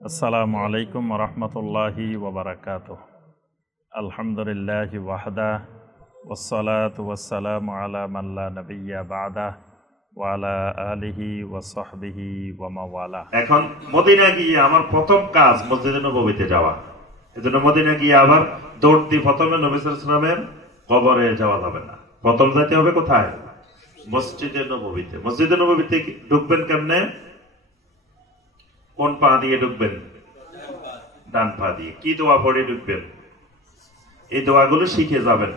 আসসালামু আলাইকুম রহমতুল্লাহি ওবরাকাতুহ। আলহামদুলিল্লাহি ওয়াহদা ওয়াসসালাতু ওয়াসসালামু আলা মান লা নাবিয়্যা বা'দা ওয়া আলা আলিহি ওয়া সাহবিহি ওয়া মাওয়ালা। এখন মদিনা গিয়ে আমার প্রথম কাজ মসজিদে নববীতে যাওয়া। এজন্য মদিনা গিয়ে আবার দৌড় দিয়ে প্রথমে নবী সাল্লাল্লাহু আলাইহি ওয়াসাল্লামের কবরে যাওয়া যাবে না। প্রথম যেতে হবে কোথায়? মসজিদে নববীতে। মসজিদে নববীতে ঢুকবেন কেমনে? কোন পা দিয়ে ঢুকবেন? ডান পা দিয়ে। কি দোয়া পড়ে ঢুকবেন? এই দোয়াগুলো শিখে যাবেন।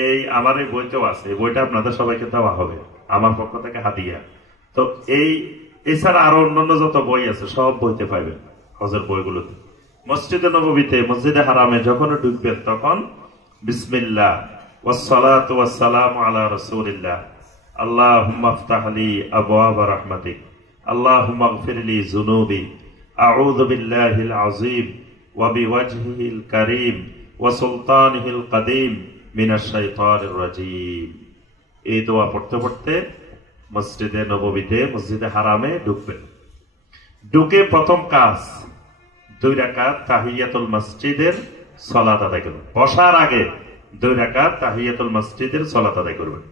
এই আমার এই বইতেও আছে, এই বইটা আপনাদের সবাইকে দেওয়া হবে আমার পক্ষ থেকে হাদিয়া। তো এছাড়া আরো অন্যান্য যত বই আছে সব বইতে পাইবেন, হজের বইগুলোতে। মসজিদে নববীতে, মসজিদে হারামে যখন ঢুকবেন তখন বিসমিল্লাহ ওয়াসসালাতু ওয়াসসালামু আলা রাসূলিল্লাহ আল্লাহুম্মা ইফতাহ লি আবওয়াবা রাহমাতিক আল্লাহুম্মা ইগফির লি যুনুবি আউযু বিল্লাহিল আযীম ওয়া বিওয়াজহিল কারীম ওয়া সুলতানিহিল কাদীম মিনাশ শাইতানির রাজীম। এই দোয়া পড়তে পড়তে মসজিদে নববীতে, মসজিদে হারামে ঢুকবেন। ঢুকে প্রথম কাজ 2 রাকাত তাহিয়াতুল মসজিদের সালাত আদায় করবেন। বসার আগে 2 রাকাত তাহিয়াতুল মসজিদের সালাত আদায় করবেন।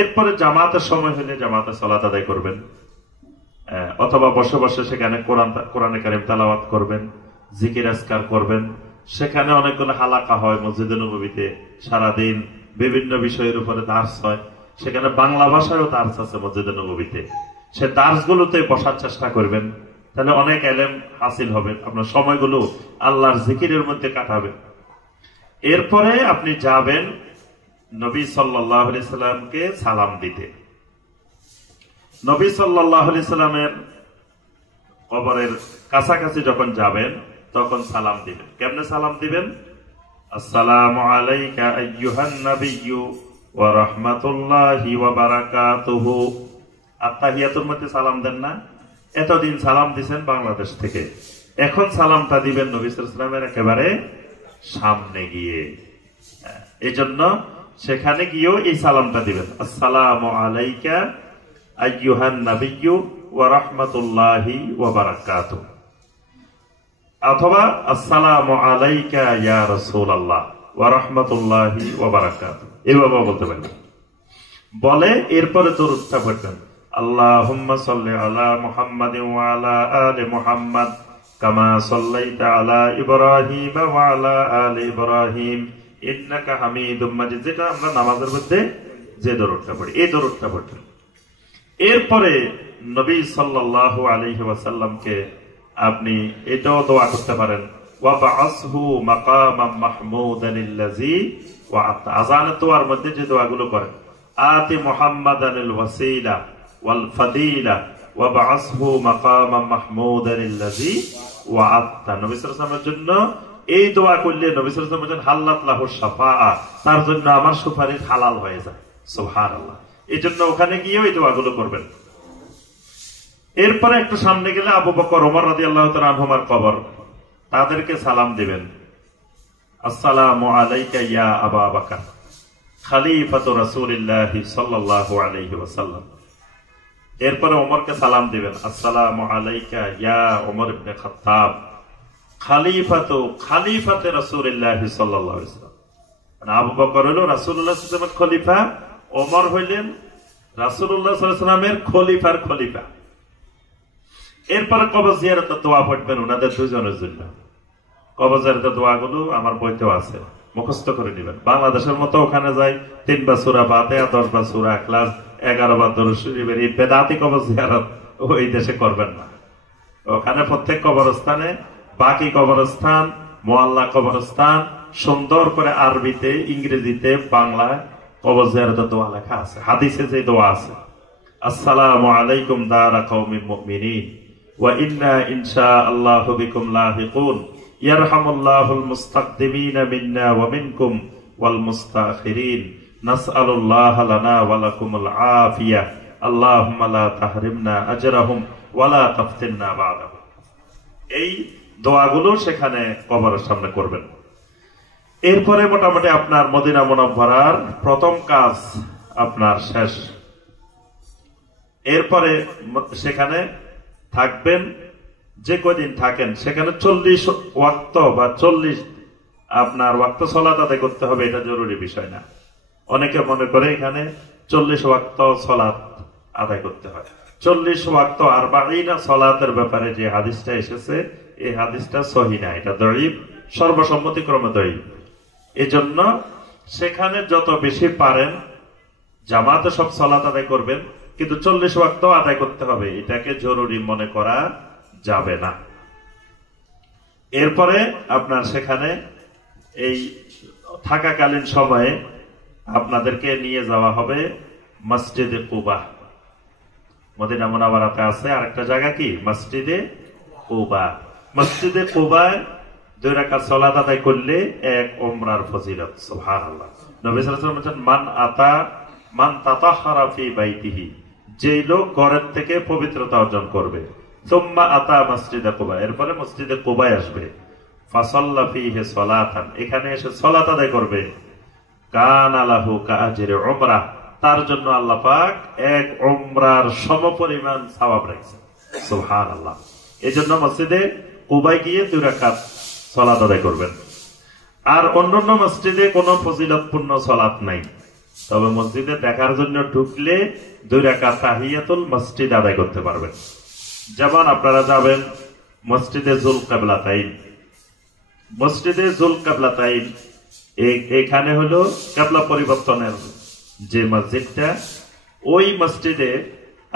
এরপরে জামাতের সময় হলে জামাতে সালাত আদায় করবেন, অথবা বসে বসে সেখানে কোরআনে কারীম তেলাওয়াত করবেন, জিকির আজকার করবেন। সেখানে অনেকগুলো হালাকা হয় মসজিদে নববীতে, সারাদিন বিভিন্ন বিষয়ের উপরে দার্স হয়। সেখানে বাংলা ভাষায়ও দার্স আছে মসজিদে নববীতে। সে দার্স গুলোতে বসার চেষ্টা করবেন, তাহলে অনেক এলেম হাসিল হবে। আপনার সময়গুলো আল্লাহর জিকিরের মধ্যে কাটাবেন। এরপরে আপনি যাবেন নবী সাল্লাল্লাহু আলাইহি সাল্লামকে সালাম দিতে। নবী সাল্লাল্লাহু আলাইহি সাল্লামের কবরের কাছাকাছি যখন যাবেন তখন সালাম দিবেন। কেমনে সালাম দিবেন? আসসালামু আলাইকা আইয়ুহান নাবিয়্যু ওয়া রাহমাতুল্লাহি ওয়া বারাকাতুহু। আত্তাহিয়াতুর মধ্যে সালাম দেন না? এতদিন সালাম দিবেন বাংলাদেশ থেকে, এখন সালামটা দিবেন নবী সাল্লাল্লাহু আলাইহি সাল্লামের একেবারে সামনে গিয়ে। এই জন্য সেখানে গিয়েও এই সালামটা দিবেন, আসসালামু আলাইকা আইয়ুহান নাবিয়্যু ওয়া রাহমাতুল্লাহি ওয়া বারাকাতুহু, অথবা আসসালামু আলাইকা ইয়া রাসূলুল্লাহ ওয়া রাহমাতুল্লাহি ওয়া বারাকাতুহু, এভাবে বলতে পারেন। বলে এরপরে দরুদটা পড়বেন, আল্লাহুম্মা সাল্লি আলা মুহাম্মাদিন ওয়া আলা আলি মুহাম্মাদ কামা সাল্লাইতা আলা ইব্রাহিম ওয়া আলা আলি ইব্রাহিম ইন্নাকা হামিদুম মাজিদ। যেটা আমরা নামাজের মধ্যে যে দরুদটা পড়ি, এই দরুদটা পড়বেন। এরপরে নবী সাল্লাল্লাহু আলাইহি ওয়াসাল্লামকে আপনি এটাও দোয়া করতে পারেন, ওয়া বা'আসহু মাকামাম মাহমুদানিল্লাযী ওয়া'আতা। আযানের দোয়ার মধ্যে যে দোয়াগুলো করেন, আতি মুহাম্মাদানিল ওয়াসিলা ওয়াল ফাদিলা ওয়া বা'আসহু মাকামাম মাহমুদানিল্লাযী ওয়া'আতা। নবী সাল্লাল্লাহু আলাইহি ওয়াসাল্লামের জন্য এই দোয়া করলে নবী সাল্লাল্লাহু আলাইহি ওয়াসাল্লাম বলেন, হাল্লাত লাহু শাফাআ, তার জন্য আমার সুপারিশ হালাল হয়ে যায়। সুবহানাল্লাহ। এই জন্য ওখানে গিয়ে এই দোয়াগুলো করবেন। এরপরে একটু সামনে গেলে আবু বকর, ওমর রাদিয়াল্লাহু তাআলা আনহুমার কবর, তাদেরকে সালাম দিবেন, আসসালামু আলাইকা ইয়া আবা বকর খলিফাতু রাসূলিল্লাহি সাল্লাল্লাহু আলাইহি ওয়াসাল্লাম। এরপরে ওমরকে সালাম দিবেন, আসসালামু আলাইকা ইয়া ওমর ইবনে খাত্তাব খলিফাতে রাসূলিল্লাহি সাল্লাল্লাহু আলাইহি ওয়াসাল্লাম। মানে আবু বকর হলো রাসূলুল্লাহ সাল্লাল্লাহু আলাইহি ওয়াসাল্লামের খলিফা, ওমর হইলেন রাসূলুল্লাহ সাল্লাল্লাহু আলাইহি ওয়াসাল্লামের খলিফার খলিফা। এরপরে কবর জিয়ারতের দোয়া পড়বেন ওনাদের দুজনের জন্য। কবর জিয়ারতের দোয়াগুলো আমার বইতেও আছে, মুখস্থ করে নেবেন। বাংলাদেশের মতো ওখানে যাই 3 বার সূরা ফাতিহা, 10 বার সূরা ইখলাস, 11 বার দরুদ শরীফের এই বেদাতি কবর জিয়ারত ওই দেশে করবেন না। ওখানে প্রত্যেক কবরস্থানে, বাকি কবরস্থান, মুআল্লা কবরস্থান, সুন্দর করে আরবিতে, ইংরেজিতে, বাংলায় কবর জিয়ারতের দোয়া লেখা আছে। হাদিসে যে দোয়া আছে, আসসালামু আলাইকুম দারা কওমিল মুমিনিন ওয়া ইন্না ইনশাআল্লাহু বিকুম লাহিকুন ইয়ারহামুল্লাহুল মুস্তাকদিমিনা মিন্না ওয়া মিনকুম ওয়াল মুস্তাখিরিন নাসআলুল্লাহা লানা ওয়া লাকুমুল আফিয়া আল্লাহুম্মা লা তাহরিমনা আজরাহুম ওয়া লা তাফতিননা বা'দাহু। এই দোয়াগুলো সেখানে কবরের সামনে করবেন। এরপরে মোটামুটি আপনার মদিনা মুনাওয়ারার প্রথম কাজ আপনার শেষ। এরপরে সেখানে থাকবেন যে কদিন থাকেন সেখানে 40 ওয়াক্ত বা 40 আপনার ওয়াক্ত সালাত আদায় করতে হবে, এটা জরুরি বিষয় না। অনেকে মনে করে এখানে 40 ওয়াক্ত সালাত আদায় করতে হয়। 40 ওয়াক্ত আরবাঈনা সালাতের ব্যাপারে যে হাদিসটা এসেছে, এই হাদিসটা সহিহ না, এটা দঈফ, সর্বসম্মতিক্রমে দঈফ। এজন্য সেখানে যত বেশি পারেন জামাতে সব সালাত আদায় করবেন, কিন্তু 40 ওয়াক্ত আদায় করতে হবে, এটাকে জরুরি মনে করা যাবে না। এরপরে আপনার সেখানে এই থাকাকালীন সময়ে আপনাদেরকে নিয়ে যাওয়া হবে মসজিদে কুবা। মদিনা মুনাওয়ারাতে আছে আরেকটা জায়গা, কি মসজিদে কুবা। মসজিদে কুবায় 2 রাকাত সালাত আদায় করলে এক উমরার ফজিলত। সুবহানাল্লাহ। নবী সাল্লাল্লাহু আলাইহি ওয়াসাল্লাম বলেছেন, মান তাতাহহারা ফি বাইতিহি, যে লোক ঘরের থেকে পবিত্রতা অর্জন করবে, সুম্মা আতা মসজিদে কুবা, এরপরে মসজিদে কুবায় আসবে, ফাসাল্লা ফিহি সালাতান, এখানে এসে সালাত আদায় করবে, কানা লাহু কাআজরি উমরা, তার জন্য আল্লাহ পাক এক উমরার সমপরিমাণ সওয়াব রাখছেন। সুবহানাল্লাহ। এজন্য মসজিদে কুবায় গিয়ে 2 রাকাত সালাত আদায় করবেন। আর অন্যান্য মসজিদে কোনো ফজিলতপূর্ণ সালাত নাই, তবে মসজিদে দেখার জন্য ঢুকলে 2 রাকাত তাহিয়াতুল মসজিদ আদায় করতে পারবেন। যেমন আপনারা যাবেন মসজিদে জুল কিবলাতাইন। মসজিদে জুল কিবলাতাইন এখানে হলো কিবলা পরিবর্তনের যে মসজিদটা, ওই মসজিদে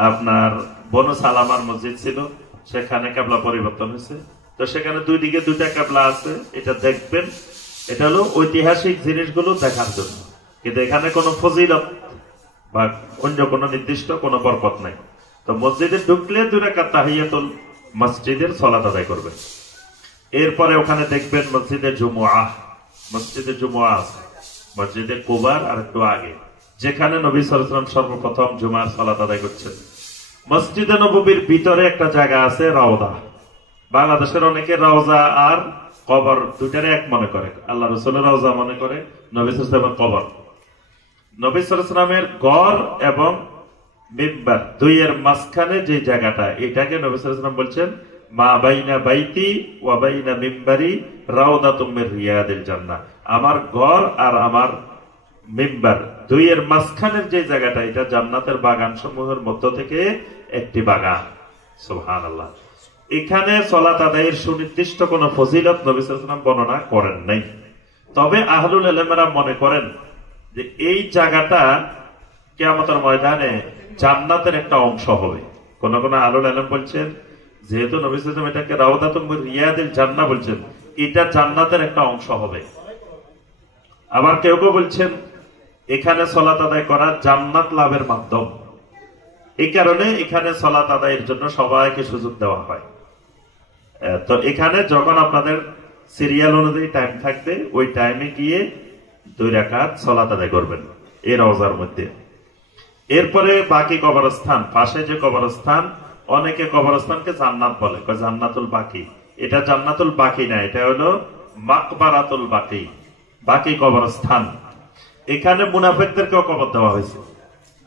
আপনার বনু সালামার মসজিদ ছিল, সেখানে কিবলা পরিবর্তন হয়েছে। তো সেখানে 2 দিকে 2টা কিবলা আছে, এটা দেখবেন। এটা হলো ঐতিহাসিক জিনিসগুলো দেখার জন্য, কিন্তু এখানে কোনো ফজিলত বা অন্য কোনো নির্দিষ্ট কোনো বরকত নাই। তো মসজিদে ঢুকলে 2 রাকাত তাহিয়াতুল মসজিদের সালাত আদায় করবেন। এরপরে ওখানে দেখবেন মসজিদে জুমুআহ। মসজিদে জুমুআহ আছে মসজিদে কুবার আর একটু আগে, যেখানে নবী সাল্লাল্লাহু আলাইহি ওয়াসাল্লাম সর্বপ্রথম জুমার সালাত আদায় করছেন। মসজিদে নববীর ভিতরে একটা জায়গা আছে রওজা। বাংলাদেশের অনেকে রওজা আর কবর দুটারে এক মনে করে। আল্লাহ রাসূলের রওজা মনে করে, নবী সাল্লাল্লাহু আলাইহি ওয়াসাল্লামের কবর। নবী সাল্লাল্লাহু আলাইহি ওয়াসাল্লামের ঘর এবং মিম্বার 2 এর মাঝখানে যে জায়গাটা, এটাকে নবী সাল্লাল্লাহু আলাইহি ওয়াসাল্লাম বলছেন মা বাইনা বাইতি ওয়া বাইনা মিম্বারি রাউদাতুম মির রিয়াদিল জান্নাহ। আমার ঘর আর আমার মিম্বার 2 এর মাঝখানের যে জায়গাটা, এটা জান্নাতের বাগান সমূহের মধ্য থেকে একটি বাগান। সুবহানাল্লাহ। এখানে সালাত আদায়ের সুনির্দিষ্ট কোন ফজিলত নবী সাল্লাল্লাহু আলাইহি ওয়াসাল্লাম বর্ণনা করেন নাই, তবে আহলুল ইলমেরা মনে করেন যে এই জায়গাটা কিয়ামতের ময়দানে জান্নাতের একটা অংশ হবে। কোন কোন আহলুল ইলম বলছেন, যেহেতু নবী সাল্লাল্লাহু আলাইহি ওয়াসাল্লাম এটাকে রাউদাতুম মির রিয়াদিল জান্নাহ বলছেন, এটা জান্নাতের একটা অংশ হবে। আবার কেউ কেউ বলছেন এখানে সালাত আদায় করা জান্নাত লাভের মাধ্যম, এই কারণে এখানে সালাত আদায়ের জন্য সবাইকে সুযোগ দেওয়া হয়। তো এখানে যখন আপনাদের সিরিয়াল অনুযায়ী টাইম থাকবে, ওই টাইমে গিয়ে 2 রাকাত সালাত আদায় করবেন এই রওজার মধ্যে। এরপরে বাকি কবরস্থান, পাশে যে কবরস্থান, অনেকে কবরস্থানকে জান্নাত বলে, জান্নাতুল বাকি। এটা জান্নাতুল বাকি না, এটা হলো মাকবারাতুল বাকি, বাকি কবরস্থান। এখানে মুনাফিকদেরকেও কবর দেওয়া হয়েছে,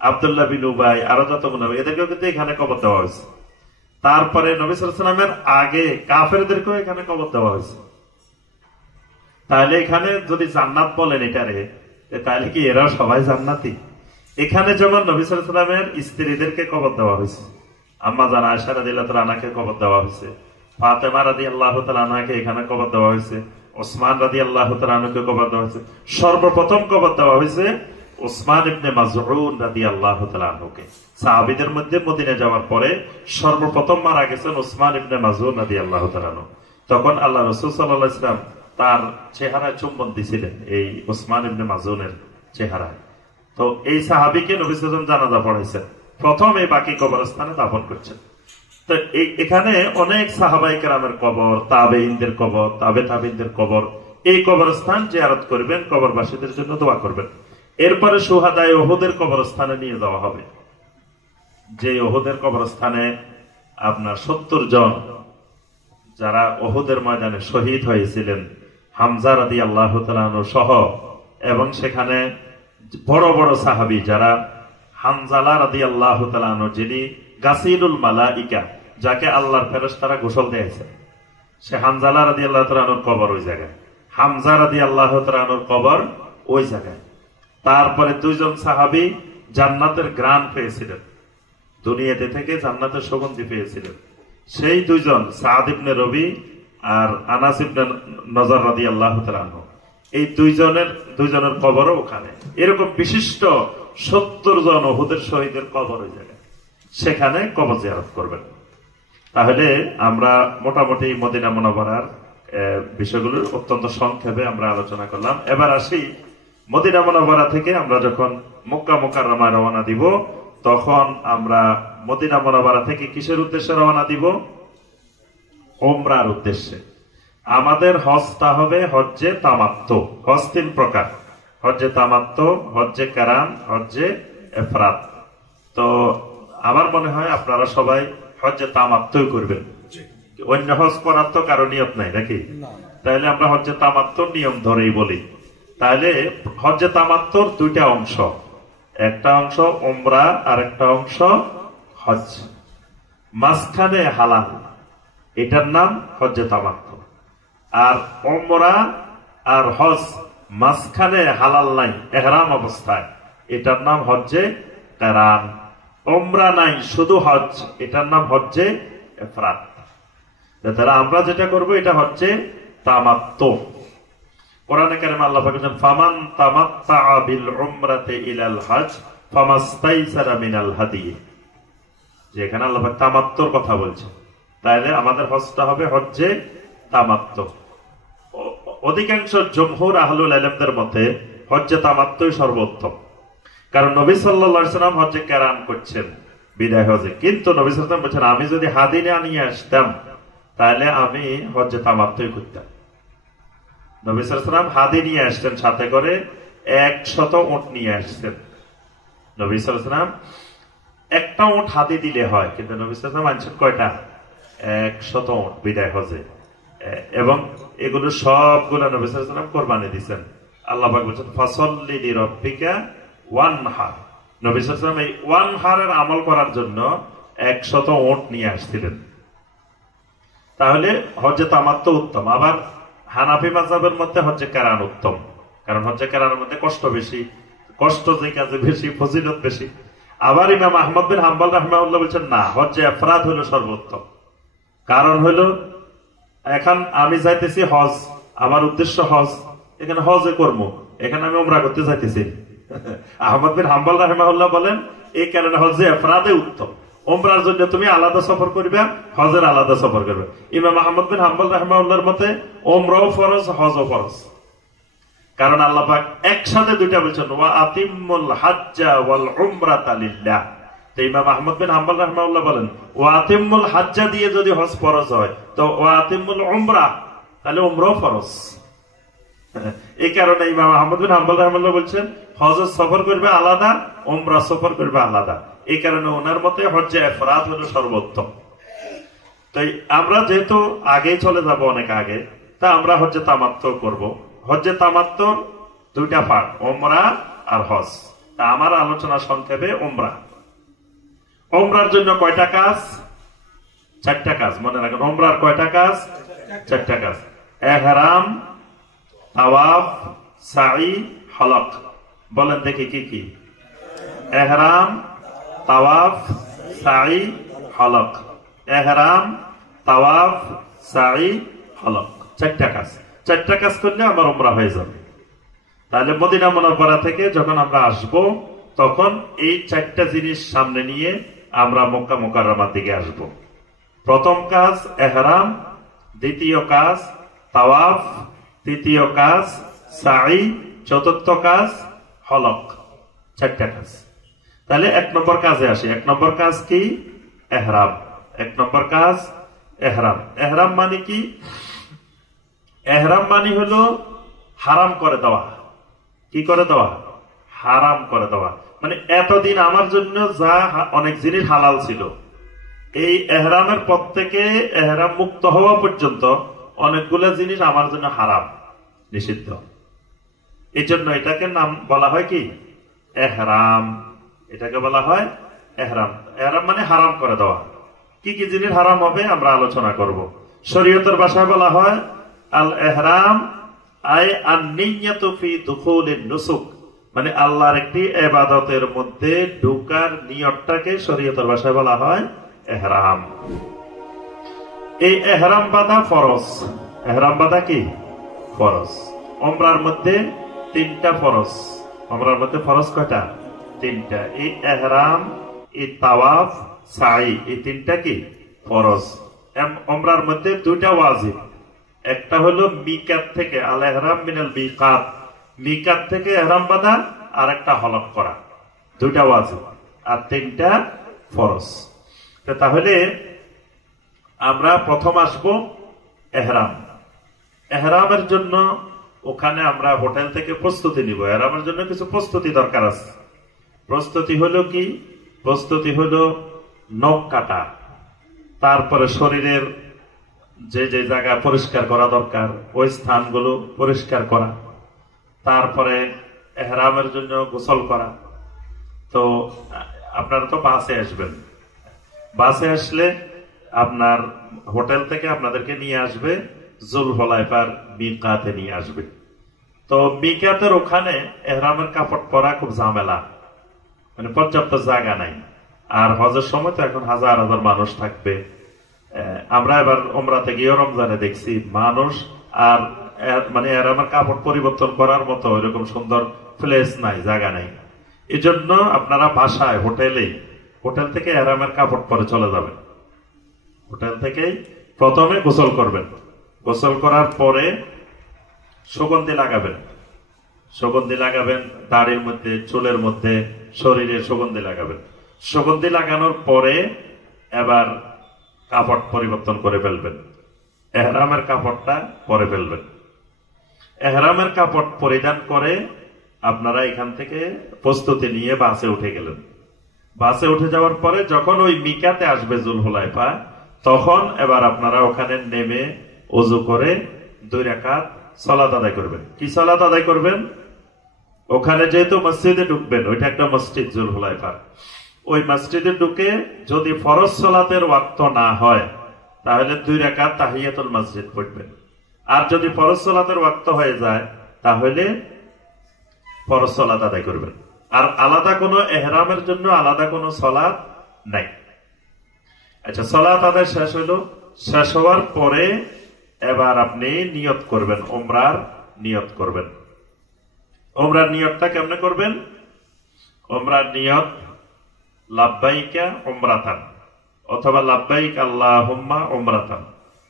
আব্দুল্লাহ বিন উবাই আরো যত মুনাফিক, এদেরকেও কিন্তু এখানে কবর দেওয়া হয়েছে। তারপরে নবী সাল্লাল্লাহু আলাইহি ওয়াসাল্লামের আগে কাফেরদেরকেও এখানে কবর দেওয়া হয়েছে। তাহলে এখানে যদি জান্নাত বলেন এটারে, তাহলে কি এরাও সবাই জান্নাতি? এখানে যেমন নবী সাল্লাল্লাহু আলাইহি ওয়াসাল্লামের স্ত্রীদেরকে কবর দেওয়া হয়েছে, আম্মা জান আয়েশা রাদিয়াল্লাহু তাআলা আনহাকে কবর দেওয়া হয়েছে, ফাতেমা রাদিয়াল্লাহু তাআলা আনহাকে এখানে কবর দেওয়া হয়েছে, ওসমান রাদিয়াল্লাহু তাআলা আনহুকে কবর দেওয়া হয়েছে। সর্বপ্রথম কবর দেওয়া হয়েছে ওসমান ইবনে মাযউন রাদিয়াল্লাহু তাআলা আনহুকে। সাহাবীদের মধ্যে মদিনা যাওয়ার পরে সর্বপ্রথম মারা গেছেন ওসমান ইবনে মাযউন রাদিয়াল্লাহু তাআলা আনহু। তখন আল্লাহ রাসূল সাল্লাল্লাহু আলাইহি ওয়াসাল্লাম তার চেহারায় চুম্বন দিয়েছিলেন, এই ওসমান ইবনে মাযউনের চেহারায়। তো এই সাহাবীকে নবী সাল্লাল্লাহু আলাইহি ওয়াসাল্লাম জানাজা পড়াইছেন, প্রথম এই বাকি কবরস্থানে দাফন করছেন। তো এখানে অনেক সাহাবায়ে কেরামের কবর, তাবেঈনদের কবর, তাবেঈনদের কবর, এই কবরস্থান জিয়ারত করবেন, কবরবাসীদের জন্য দোয়া করবেন। এরপরে শুহাদায়ে উহুদের কবরস্থানে নিয়ে যাওয়া হবে, যে উহুদের কবরস্থানে আপনার 70 জন যারা উহুদের ময়দানে শহীদ হয়েছিলেন, হামজা রাদিয়াল্লাহু তাআলা আনহু সহ, এবং সেখানে বড় বড় সাহাবী যারা, হানজালা রাদিয়াল্লাহু তাআলা আনহু যিনি গাসিলুল মালাইকা, যাকে আল্লাহর ফেরেশতারা গোসল দিয়েছে, সে হামজালা রাদিয়াল্লাহু তাআলা আনহুর কবর ওই জায়গায়, হামজা রাদিয়াল্লাহু তাআলা আনহুর কবর ওই জায়গায়। তারপরে দুইজন সাহাবী জান্নাতের ঘ্রাণ পেয়েছিলেন, দুনিয়াতে থেকে জান্নাতের সুগন্ধি পেয়েছিলেন। সেই দুইজন সাদ ইবনে রবি আর আনাস ইবনে নজর রাদিয়াল্লাহু তাআলা আনহু, এই দুইজনের কবরও ওখানে। এরকম বিশিষ্ট 70 জন উহুদের শহীদের কবর ওই জায়গায়, সেখানে কবর জিয়ারত করবেন। তাহলে আমরা মোটামুটি মদিনা মুনাওয়ারার বিষয়গুলো অত্যন্ত সংক্ষেপে আমরা আলোচনা করলাম। এবার আসি, মদিনা মুনাওয়ারা থেকে আমরা যখন মক্কা মুকাররমায় রওনা দিব, তখন আমরা মদিনা মুনাওয়ারা থেকে কিসের উদ্দেশ্যে রওনা দিব? উমরার উদ্দেশ্যে। আমাদের হজটা হবে হজ্জে তামাত্তু। হজ 3 প্রকার, হজ্জে তামাত্তু, হজ্জে কারান, হজ্জে ইফরাদ। তো আমার মনে হয় আপনারা সবাই হজ্জে তামাত্তুই করবেন, অন্য হজ করার তো কারো নিয়ত নাই নাকি? তাহলে আমরা হজ্জে তামাত্তুর নিয়ম ধরেই বলি। তাহলে হজ্জে তামাত্তুর 2টা অংশ, একটা অংশ উমরা আর একটা অংশ হজ। মাঝখানে হালাল, এটার নাম হজ্জে তামাত্তু। আর উমরা আর হজ মাঝখানে হালাল নাই, ইহরাম অবস্থায়, এটার নাম হজ্জে কারান। উমরা নাই, শুধু হজ, এটার নাম হজ্জে ইফরাদ। তাহলে আমরা যেটা করব এটা হচ্ছে তামাত্তু। কোরআনে কারিমে আল্লাহ পাক বলেন, ফামান তামাত্তা বিল উমরাতি ইলাল হজ ফামাস্তাইসারা মিনাল হাদি। যেখানে আল্লাহ পাক তামাত্তুর কথা বলছেন, তাহলে আমাদের হজটা হবে হজ্জে তামাত্তু। অধিকাংশ জমহুর আহলুল ইলমদের মতে হজ্জে তামাত্তুই সর্বোত্তম, কারণ নবী সাল্লাল্লাহু আলাইহি ওয়াসাল্লাম হজ্জে কারান করছেন বিদায় হজে। কিন্তু নবী সাল্লাল্লাহু আলাইহি ওয়াসাল্লাম বলেছেন, আমি যদি হাদিনে নিয়ে আসতাম তাহলে আমি হজ্জে তামাত্তুই করতাম। নবী সাল্লাল্লাহু আলাইহি ওয়াসাল্লাম হাদি নিয়ে আসতেন, সাথে করে 100 উট নিয়ে আসতেন। নবী সাল্লাল্লাহু আলাইহি ওয়াসাল্লাম একটা উট হাদি দিলে হয়, কিন্তু নবী সাল্লাল্লাহু আলাইহি ওয়াসাল্লাম আনছেন কয়টা? 100 উট বিদায় হজে। এবং এগুলো সবগুলো নবী সাল্লাল্লাহু আলাইহি ওয়াসাল্লাম কোরবানি দিয়েছেন। আল্লাহ পাক বলেছেন, ফাসাল্লি লিরাব্বিকা ওয়ানহার। নবী সাল্লাল্লাহু আলাইহি ওয়াসাল্লাম এই ওয়ানহারের আমল করার জন্য 100 উট নিয়ে আসছিলেন। তাহলে হজ্জে তামাত্তু উত্তম। আবার হানাফি মাযহাবের মধ্যে হজ্জে কারান উত্তম, কারণ হজ্জে কারানের মধ্যে কষ্ট বেশি, কষ্ট যে কাজে বেশি, ফজিলত বেশি। আবার ইমাম আহমদ বিন হাম্বল রাহিমাহুল্লাহ বলছেন, না, হজ্জে ইফরাদ হলো সর্বোত্তম। কারণ হলো, এখন আমি যাইতেছি হজ, আমার উদ্দেশ্য হজ, এখানে হজে করবো, এখানে আমি উমরা করতে যাইতেছি। আহমদ বিন হাম্বল রাহিমাহুল্লাহ বলেন, এই কারণে হজ্জে ইফরাদে উত্তম। উমরার জন্য তুমি আলাদা সফর করবে, হজের আলাদা সফর করবে। ইমাম আহমদ বিন হাম্বল রাহিমাহুল্লাহর মতে উমরাও ফরজ, হজও ফরজ। কারণ আল্লাহ পাক একসাথে দুইটা বলছেন, ওয়া আতিম্মুল হাজ্জা ওয়াল উমরাতা লিল্লাহ। তো ইমাম আহমদ বিন হাম্বল রাহিমাহুল্লাহ বলেন, ওয়া আতিম্মুল হাজ্জা দিয়ে যদি হজ ফরজ হয়, তো ওয়া আতিম্মুল উমরা, তাহলে উমরাও ফরজ। এই কারণে ইমাম আহমদ বিন হাম্বল রাহিমাহুল্লাহ বলছেন, হজের সফর করবে আলাদা, উমরা সফর করবে আলাদা। এই কারণে ওনার মতে হজ্জে ইফরাদ হলো সর্বোত্তম। তাই আমরা যেহেতু আগেই চলে যাব, অনেক আগে, তা আমরা হজ্জে তামাত্তু করব। হজ্জে তামাত্তুর 2টা পার্ট, উমরা আর হজ। তা আমার আলোচনা সংক্ষেপে উমরা। উমরার জন্য কয়টা কাজ? 4টা কাজ, মনে রাখেন। উমরার কয়টা কাজ? 4টা কাজ। ইহরাম, তাওয়াফ, সাই, হলক। বলেন দেখি কি কি? ইহরাম, তাওয়াফ, সাই, হলক। ইহরাম, তাওয়াফ, সাই, হলক, 4টা কাজ। 4টা কাজ করলে আমার উমরা হয়ে যাবে। তাহলে মদিনা মুনাওয়ারা থেকে যখন আমরা আসব, তখন এই 4টা জিনিস সামনে নিয়ে আমরা মক্কা মুকাররমার দিকে আসব। প্রথম কাজ ইহরাম, দ্বিতীয় কাজ তাওয়াফ, তৃতীয় কাজ সাই, চতুর্থ কাজ হলক। 4টা কাজ। তাহলে 1 নম্বর কাজে আসি। 1 নম্বর কাজ কি? ইহরাম। 1 নম্বর কাজ ইহরাম। ইহরাম মানে কি? ইহরাম মানে হলো হারাম করে দেওয়া। কি করে দেওয়া? হারাম করে দেওয়া। মানে এতদিন আমার জন্য যা অনেক জিনিস হালাল ছিল, এই ইহরামের পর থেকে ইহরাম মুক্ত হওয়া পর্যন্ত অনেকগুলো জিনিস আমার জন্য হারাম, নিষিদ্ধ। এই জন্য এটাকে নাম বলা হয় কি? ইহরাম। এটাকে বলা হয় ইহরাম। ইহরাম মানে হারাম করে দেওয়া। কি কি জিনিস হারাম হবে আমরা আলোচনা করব। শরীয়তের ভাষায় বলা হয় আল ইহরাম আই আন-নিয়্যাতু ফি দুখুলিন নুসুক, মানে আল্লাহর একটি ইবাদতের মধ্যে ঢোকার নিয়তটাকে শরীয়তের ভাষায় বলা হয় ইহরাম। এই ইহরাম বাঁধা ফরজ। ইহরাম বাঁধা কি ফরজ। উমরার মধ্যে 3টা ফরজ। উমরার মধ্যে ফরজ কয়টা? 3টা। এই ইহরাম, এই তাওয়াফ, সাই, এই 3টা কি ফরজ। উমরার মধ্যে 2টা ওয়াজিব। একটা হলো মিকাত থেকে, আল ইহরাম মিনাল মিকাত, মিকাত থেকে ইহরাম বাঁধা, আর একটা হলক করা। 2টা ওয়াজিব আর 3টা ফরজ। তাহলে আমরা প্রথম আসবো ইহরাম। ইহরামের জন্য ওখানে আমরা হোটেল থেকে প্রস্তুতি নিব। ইহরামের জন্য কিছু প্রস্তুতি দরকার আছে। প্রস্তুতি হলো কি? প্রস্তুতি হলো নখ কাটা, তারপরে শরীরের যে যে জায়গা পরিষ্কার করা দরকার ওই স্থানগুলো পরিষ্কার করা, তারপরে ইহরামের জন্য গোসল করা। তো আপনারা তো বাসে আসবেন, বাসে আসলে আপনার হোটেল থেকে আপনাদেরকে নিয়ে আসবে যুলহুলাইফার মিকাতে নিয়ে আসবে। তো মিকাতের ওখানে ইহরামের কাপড় পরা খুব ঝামেলা, মানে পর্যাপ্ত জায়গা নাই। আর হজের সময় তো এখন হাজার হাজার মানুষ থাকবে। আমরা এবার উমরাতে গিয়ে রমজানে দেখছি মানুষ, আর মানে ইহরামের কাপড় পরিবর্তন করার মতো এরকম সুন্দর প্লেস নাই, জায়গা নাই। এই জন্য আপনারা বাসায় হোটেল থেকে ইহরামের কাপড় পরে চলে যাবেন। হোটেল থেকে প্রথমে গোসল করবেন, গোসল করার পরে সুগন্ধি লাগাবেন। সুগন্ধি লাগাবেন দাড়ির মধ্যে, চুলের মধ্যে, শরীরে সুগন্ধি লাগাবেন। সুগন্ধি লাগানোর পরে এবার কাপড় পরিবর্তন করে ফেলবেন, ইহরামের কাপড়টা পরে ফেলবেন। ইহরামের কাপড় পরিধান করে আপনারা এখান থেকে প্রস্তুতি নিয়ে বাসে উঠে গেলেন। বাসে উঠে যাওয়ার পরে যখন ওই মিকাতে আসবে যুলহুলাইফা, তখন এবার আপনারা ওখানে নেমে ওযু করে 2 রাকাত সালাত আদায় করবেন। কি সালাত আদায় করবেন? ওখানে যেহেতু মসজিদে ঢুকবেন, ওইটা একটা মসজিদ যুলহুলাইফা, ওই মসজিদে ঢুকে যদি ফরজ সালাতের ওয়াক্ত না হয় তাহলে 2 রাকাত তাহিয়াতুল মসজিদ পড়বেন। আর যদি ফরজ সালাতের ওয়াক্ত হয়ে যায় তাহলে ফরজ সালাত আদায় করবেন। আর আলাদা কোনো ইহরামের জন্য আলাদা কোনো সালাত নাই। আচ্ছা, সালাত আদায় শেষ হলো। শেষ হওয়ার পরে এবার আপনি নিয়ত করবেন, উমরার নিয়ত করবেন। উমরার নিয়তটা কেমনে করবেন? উমরার নিয়ত লাব্বাইকা উমরাতান, অথবা লাব্বাইক আল্লাহুম্মা উমরাতান,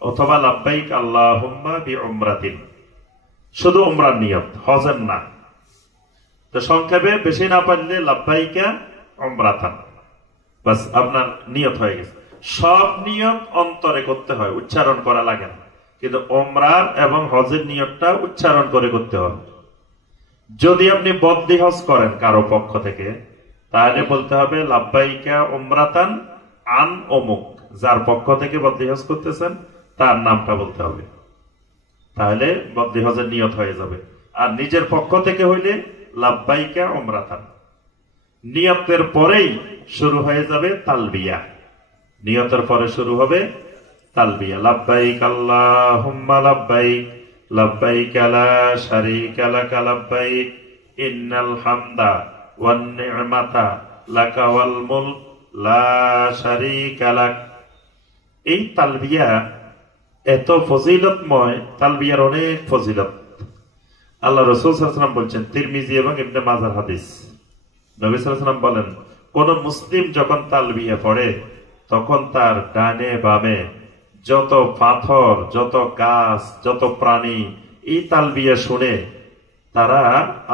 অথবা লাব্বাইক আল্লাহুম্মা বিউমরাতিন। শুধু উমরার নিয়ত, হজের না। তো সংক্ষেপে বেশি না পারলে লাব্বাইকা উমরাতান, বাস আপনার নিয়ত হয়ে গেছে। সব নিয়ত অন্তরে করতে হয়, উচ্চারণ করা লাগে না। কিন্তু উমরার এবং হজের নিয়তটা উচ্চারণ করে করতে হবে। যদি আপনি বদলি হজ করেন কারো পক্ষ থেকে, তাহলে বলতে হবে লাব্বাইকা উমরাতান আন অমুক, যার পক্ষ থেকে বদলি হজ করতেছেন তার নামটা বলতে হবে, তাহলে বদলি হজের নিয়ত হয়ে যাবে। আর নিজের পক্ষ থেকে হইলে লাব্বাইকা উমরাতান। নিয়তের পরেই শুরু হয়ে যাবে তালবিয়া। নিয়তের পরে শুরু হবে তালবিয়া। লাব্বাইক আল্লাহুম্মা লাব্বাইক, লাব্বাইক লা শারীকা লাকা লাব্বাইক, ইন্নাল হামদা ওয়ান নি'মাতা লাকা ওয়াল মুলক লা শারীকা লাক। এই তালবিয়া এত ফজিলতময়, তালবিয়ার অনেক ফজিলত। আল্লাহ রাসূল সাল্লাল্লাহু আলাইহি ওয়াসাল্লাম বলেন, তিরমিজি এবং ইবনে মাজার হাদিস, নবী সাল্লাল্লাহু আলাইহি ওয়াসাল্লাম বলেন, কোন মুসলিম যখন তালবিয়া পড়ে তখন তার ডানে বামে যত পাথর, যত গাছ, যত প্রাণী এই তালবিয়া শুনে তারা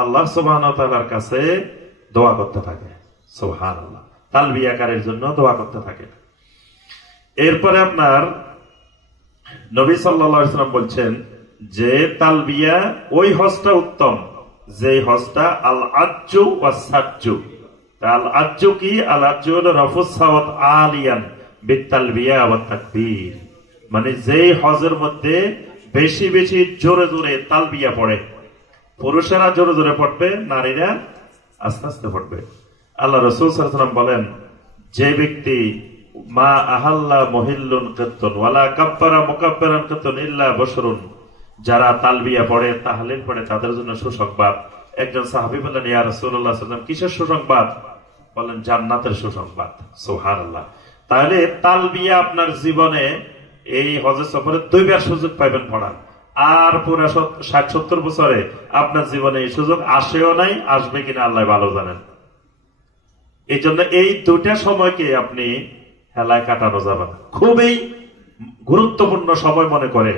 আল্লাহ সুবহানাহু ওয়া তাআলার কাছে দোয়া করতে থাকে। সুবহানাল্লাহ, তালবিয়াকারীর জন্য দোয়া করতে থাকে। এরপরে আপনার নবী সাল্লাল্লাহু আলাইহি ওয়াসাল্লাম বলছেন যে তালবিয়া ওই হজটা উত্তম যে হজটা আল আজ্জু ওয়াস সাজ্জু। আল আজ্জু কি? আল আজ্জু হলো রাফুস সাওয়াত আলিয়ান বিতালবিয়া ওয়াত তাকবীর, মানে যেই হজের মধ্যে বেশি বেশি জোরে জোরে তালবিয়া পড়ে। পুরুষেরা জোরে জোরে পড়বে, নারীরা আস্তে আস্তে পড়বে। আল্লাহ রাসূল সাল্লাল্লাহু আলাইহি ওয়াসাল্লাম বলেন, যে ব্যক্তি মা আহাল্লা মহিল্লুন কিত্তুন ওয়ালা কাব্বারা মুকাব্বিরান কিত্তুন ইল্লা বশরুন, যারা তালবিয়া পড়ে তাহলিল পড়ে তাদের জন্য সুসংবাদ। একজন সাহাবী বললেন, ইয়া রাসূলুল্লাহ সাল্লাল্লাহু আলাইহি ওয়াসাল্লাম, কিসের সুসংবাদ? বলেন, জান্নাতের সুসংবাদ। সুবহানাল্লাহ। তাহলে তালবিয়া আপনার জীবনে এই হজের সফরে 2 বার সুযোগ পাইবেন পড়ার, আর পুরা 60-70 বছরে আপনার জীবনে এই সুযোগ আসেও নাই, আসবে কিনা আল্লাহ ভালো জানেন। এই জন্য এই 2টা সময়কে আপনি হেলায় কাটানো যাবে না। খুবই গুরুত্বপূর্ণ সময় মনে করে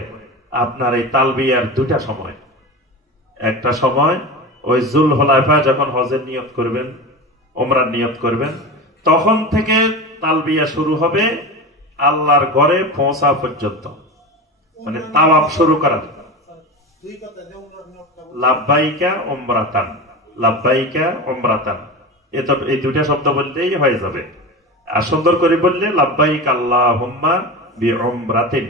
আপনার এই তালবিয়ার 2টা সময়। একটা সময় ওই জুল হুলাইফা যখন হজের নিয়ত করবেন, ওমরার নিয়ত করবেন, তখন থেকে তালবিয়া শুরু হবে আল্লাহর ঘরে পৌঁছা পর্যন্ত, মানে তাওয়াফ শুরু করা। লাব্বাইকা উমরাতান, লাব্বাইকা উমরাতান, এই 2টা শব্দ বললেই হয়ে যাবে। আর সুন্দর করে বললে লাব্বাইক আল্লাহুম্মা বিউমরাতিন।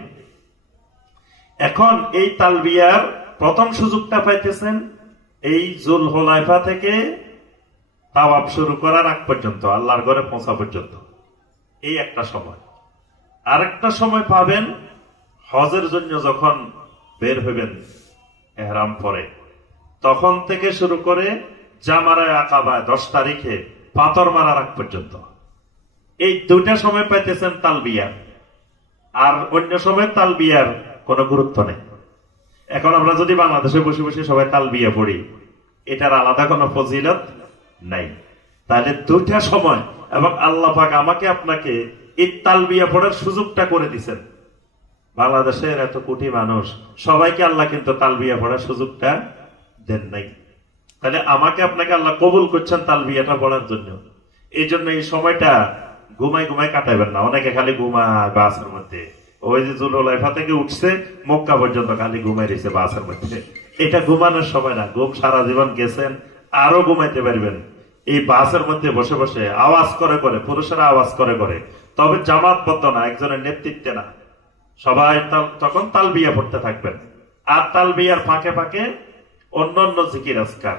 এখন এই তালবিয়ার প্রথম সুযোগটা পাইতেছেন এই জুল হুলাইফা থেকে তাওয়াফ শুরু করার আগ পর্যন্ত, আল্লাহর ঘরে পৌঁছা পর্যন্ত, এই একটা সময়। আরেকটা সময় পাবেন হজের জন্য যখন বের হইবেন ইহরাম পরে, তখন থেকে শুরু করে জামারায়ে আকাবায় 10 তারিখে পাথর মারার আগ পর্যন্ত, এই 2টা সময় পাইতেছেন তালবিয়া। আর অন্য সময় তালবিয়ার কোনো গুরুত্ব নেই। এখন আমরা যদি বাংলাদেশে বসে বসে সবাই তালবিয়া পড়ি, এটার আলাদা কোনো ফজিলত নাই। তাহলে 2টা সময়, এবং আল্লাহ পাক আমাকে আপনাকে এই তালবিয়া পড়ার সুযোগটা করে দিচ্ছেন। বাংলাদেশের এত কোটি মানুষ, সবাইকে আল্লাহ কিন্তু তালবিয়া পড়ার সুযোগটা দেন নাই। তাহলে আমাকে আপনাকে আল্লাহ কবুল করছেন তালবিয়াটা পড়ার জন্য। এই জন্য এই সময়টা ঘুমাই ঘুমাই কাটাইবেন না। অনেকে খালি ঘুমায় বাসের মধ্যে, ওই যে জুল হুলাইফা থেকে উঠছে মক্কা পর্যন্ত খালি ঘুমাই রয়েছে বাসের মধ্যে। এটা ঘুমানোর সময় না। ঘুম সারা জীবন গেছেন, আরো ঘুমাইতে পারবেন এই বাসের মধ্যে বসে বসে, আওয়াজ করে করে, পুরুষেরা আওয়াজ করে করে, তবে জামাতবদ্ধ না, একজনের নেতৃত্বে না। সবাই তখন তালবিয়া পড়তে থাকবেন। আর তালবিয়ার ফাঁকে ফাঁকে অন্যান্য জিকির আজকার,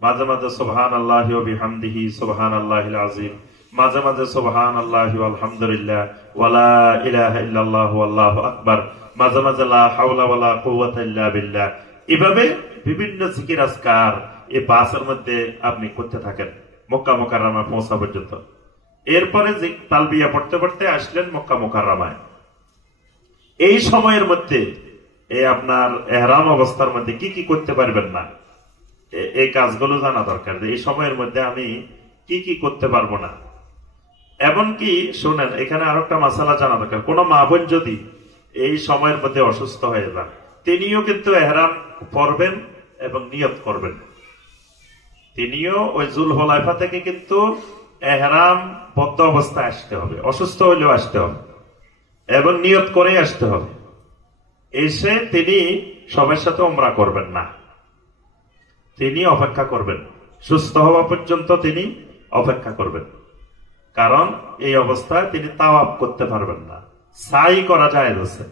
মাঝে মাঝে সুবহানাল্লাহি ওয়া বিহামদিহি সুবহানাল্লাহিল আযীম, মাঝে মাঝে সুবহানাল্লাহি ওয়া আলহামদুলিল্লাহ ওয়া লা ইলাহা ইল্লাল্লাহু আল্লাহু আকবার, মাঝে মাঝে লা হাওলা ওয়া লা কুওয়াতা ইল্লা বিল্লাহ। এভাবে বিভিন্ন জিকির আজকার এই বাসের মধ্যে আপনি করতে থাকেন মক্কা মুকাররমা পৌঁছা পর্যন্ত। এরপরে যে তালবিয়া পড়তে পড়তে আসলেন মক্কা মুকাররমায়। এই সময়ের মধ্যে এই আপনার ইহরাম অবস্থার মধ্যে কি কি করতে পারবেন না, এই কাজগুলো জানা দরকার। এই সময়ের মধ্যে আমি কি কি করতে পারবো না। এমনকি শুনেন, এখানে আরো একটা মাসালা জানা দরকার। কোন মা বোন যদি এই সময়ের মধ্যে অসুস্থ হয়ে যান, তিনিও কিন্তু ইহরাম পড়বেন এবং নিয়ত করবেন। তিনিও ওই জুল হুলাইফা থেকে কিন্তু ইহরাম বদ্ধ অবস্থায় আসতে হবে, অসুস্থ হইলেও আসতে হবে এবং নিয়ত করে আসতে হবে। এসে তিনি সবার সাথে উমরা করবেন না, তিনি অপেক্ষা করবেন, সুস্থ হওয়া পর্যন্ত তিনি অপেক্ষা করবেন। কারণ এই অবস্থায় তিনি তাওয়াফ করতে পারবেন না। সাই করা যায় আছে,